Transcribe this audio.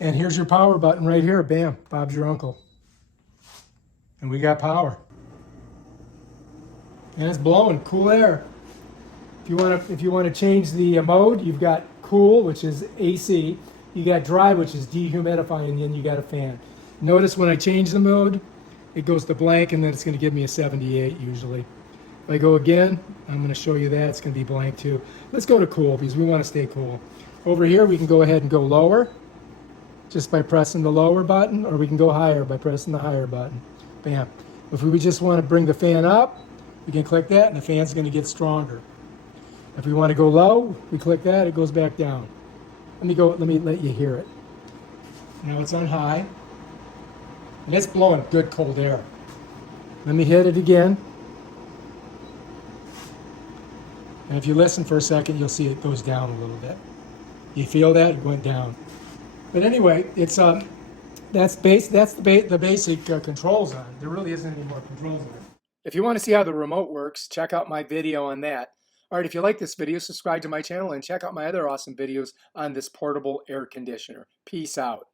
And here's your power button right here. Bam, Bob's your uncle. And we got power. And it's blowing cool air. If you want to change the mode, you've got cool, which is AC. You got dry, which is dehumidifying, and then you got a fan. Notice when I change the mode, it goes to blank, and then it's going to give me a 78 usually. If I go again, I'm going to show you that it's going to be blank too. Let's go to cool because we want to stay cool. Over here, we can go ahead and go lower just by pressing the lower button, or we can go higher by pressing the higher button. Bam. If we just want to bring the fan up, we can click that, and the fan's going to get stronger. If we want to go low, we click that, it goes back down. Let me let you hear it. Now it's on high, and it's blowing good cold air. Let me hit it again. And if you listen for a second, you'll see it goes down a little bit. You feel that? It went down. But anyway, it's that's the basic controls on it. There really isn't any more controls on it. If you want to see how the remote works, check out my video on that. All right, if you like this video, subscribe to my channel and check out my other awesome videos on this portable air conditioner. Peace out.